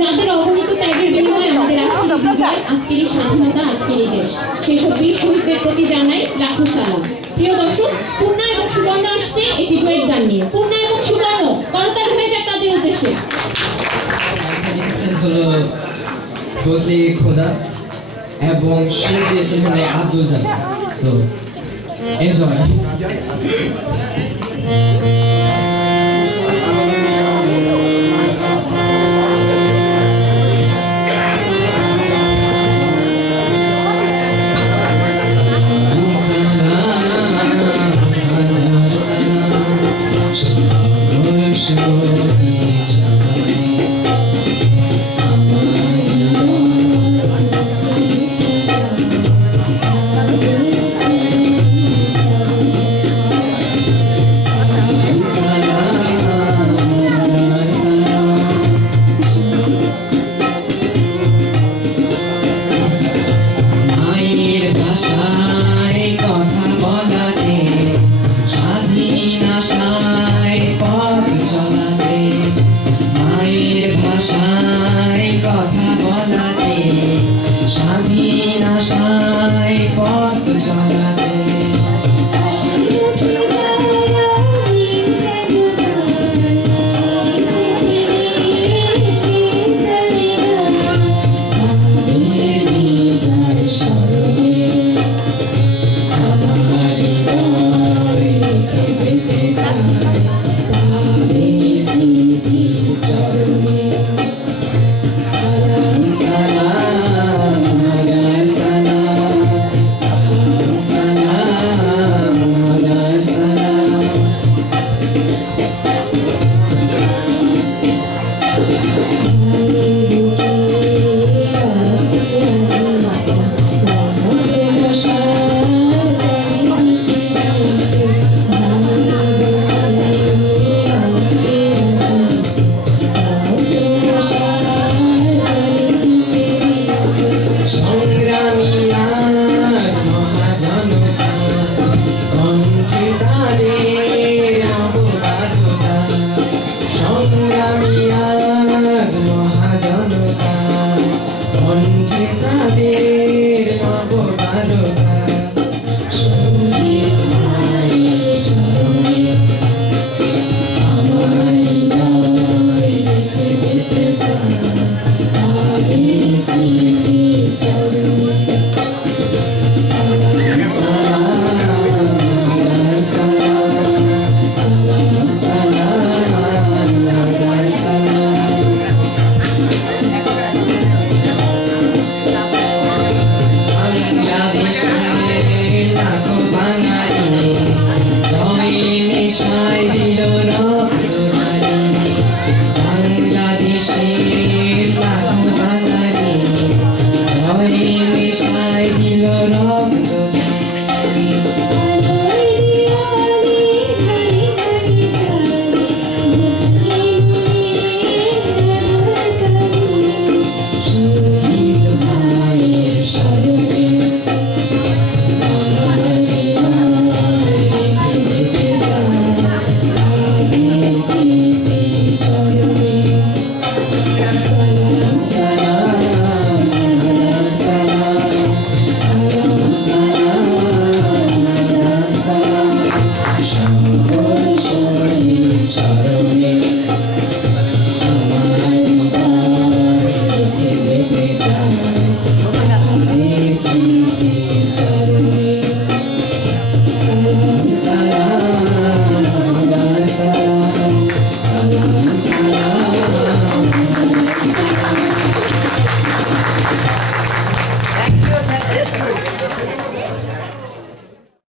যাদের অগণিত ত্যাগের বিনিময়ে আমাদের আজকের বিজয়, আজকের এই স্বাধীনতা, আজকের এই দেশ, সেসব বীর শহীদদের প্রতি জানাই লাখো সালাম। প্রিয় দর্শক, পূর্ণা এবং সুবর্ণ আসছে একটি ডুয়েট গান নিয়ে। পূর্ণা এবং সুবর্ণ, করতালি হয়ে যাক তাদের উদ্দেশ্যে। হলো ফজলি খোদা এবং সুর দিয়েছেন হলো আব্দুল জালিল। So enjoy. I